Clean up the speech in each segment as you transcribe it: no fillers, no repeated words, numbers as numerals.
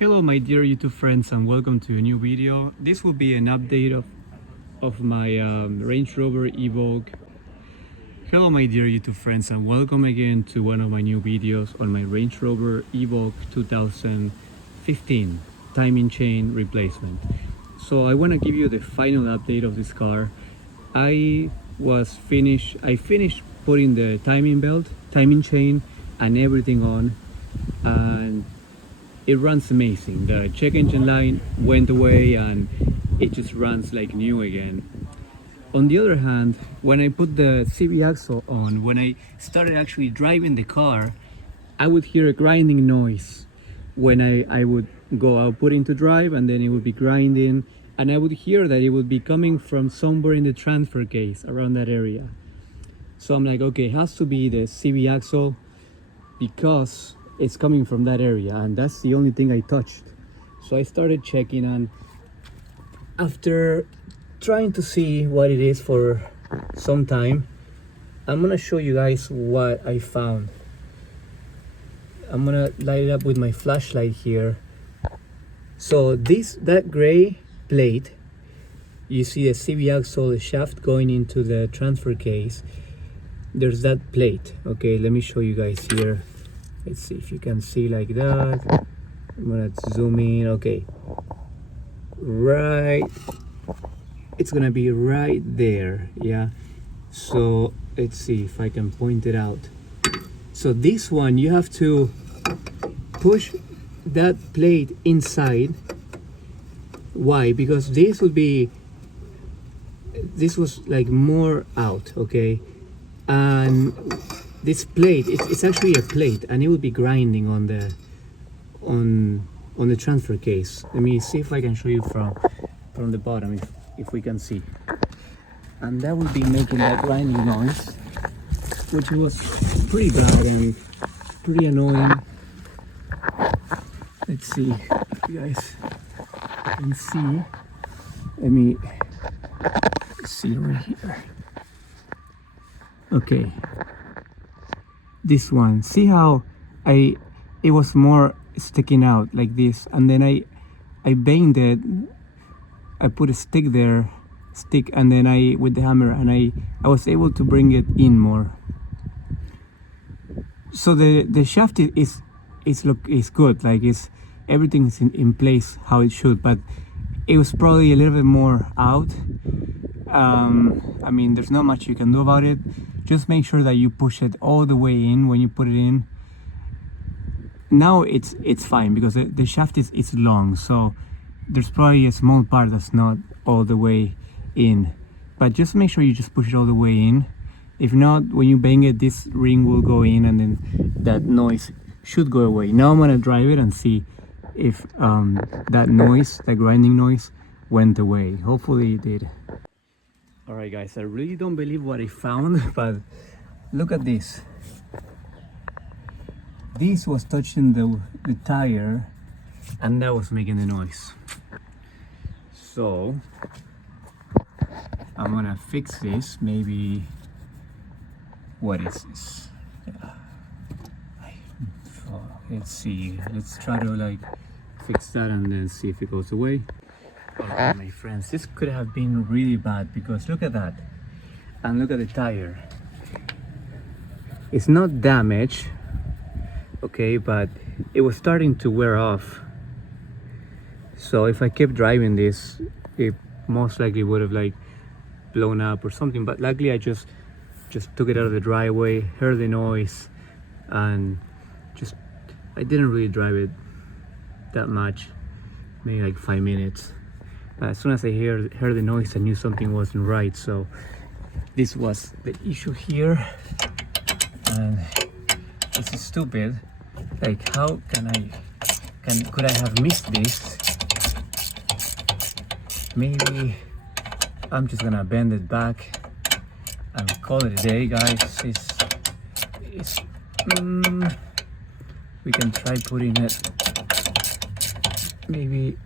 Hello my dear YouTube friends and welcome to a new video. This will be an update of my Range Rover Evoque. Hello my dear YouTube friends and welcome again to one of my new videos on my Range Rover Evoque 2015 timing chain replacement. So I want to give you the final update of this car. I finished putting the timing chain and everything on, and it runs amazing. The check engine light went away and it just runs like new again. On the other hand, when I put the CV axle on, when I started actually driving the car, I would hear a grinding noise when I would go out, put into drive, and then it would be grinding, and I would hear that it would be coming from somewhere in the transfer case around that area. So I'm like, okay, it has to be the CV axle because it's coming from that area, and that's the only thing I touched. So I started checking, and after trying to see what it is for some time, I'm gonna show you guys what I found. I'm gonna light it up with my flashlight here. So that gray plate, you see the CV axle, the shaft going into the transfer case. There's that plate. Okay, let me show you guys here. Let's see if you can see like that. I'm gonna zoom in. Okay, right, it's gonna be right there. Yeah, so let's see if I can point it out. So this one, you have to push that plate inside. Why? Because this was like more out, okay, and this plate, it's actually a plate, and it will be grinding on the transfer case. Let me see if I can show you from the bottom, if we can see. And that will be making that grinding noise, which was pretty bad and pretty annoying. Let's see if you guys can see. Let me see right here. Okay, this one, see how it was more sticking out like this, and then I banged it. I put a stick, and then with the hammer, and I was able to bring it in more. So the shaft is good, like everything is in place how it should, but it was probably a little bit more out. I mean, there's not much you can do about it. Just make sure that you push it all the way in when you put it in. Now it's fine because the shaft is long, so there's probably a small part that's not all the way in, but just make sure you just push it all the way in. If not, when you bang it, this ring will go in, and then that noise should go away. Now I'm gonna drive it and see if that noise, that grinding noise, went away. Hopefully it did. Alright guys, I really don't believe what I found, but look at this. This was touching the tire, and that was making the noise. So I'm gonna fix this. Maybe, what is this? Let's see, let's try to like fix that and then see if it goes away. Alright my friends, this could have been really bad because look at that, and look at the tire. It's not damaged, okay, but it was starting to wear off. So if I kept driving this, it most likely would have like blown up or something, but luckily I just took it out of the driveway, heard the noise, and I didn't really drive it that much, maybe like 5 minutes. As soon as I heard the noise, I knew something wasn't right. So this was the issue here, and this is stupid. Like, how could I have missed this? Maybe I'm just gonna bend it back and call it a day, guys. We can try putting it. Maybe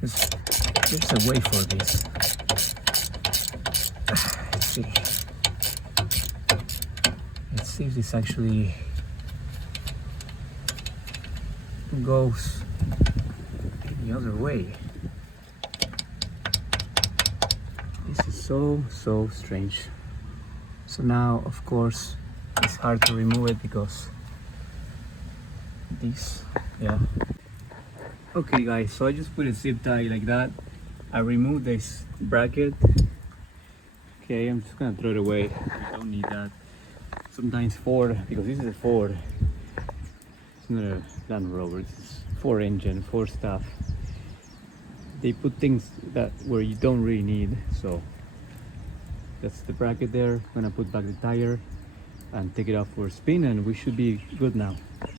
there's a way for this. Let's see if this actually goes. the other way. This is so strange. So now, of course, it's hard to remove it because this, yeah. Okay guys, so I just put a zip tie like that. I removed this bracket. Okay, I'm just gonna throw it away. I don't need that. Sometimes Ford, because this is a Ford, it's not a Land Rover, it's Ford engine, Ford stuff. They put things that where you don't really need. So that's the bracket there. I'm gonna put back the tire and take it off for a spin, and we should be good now.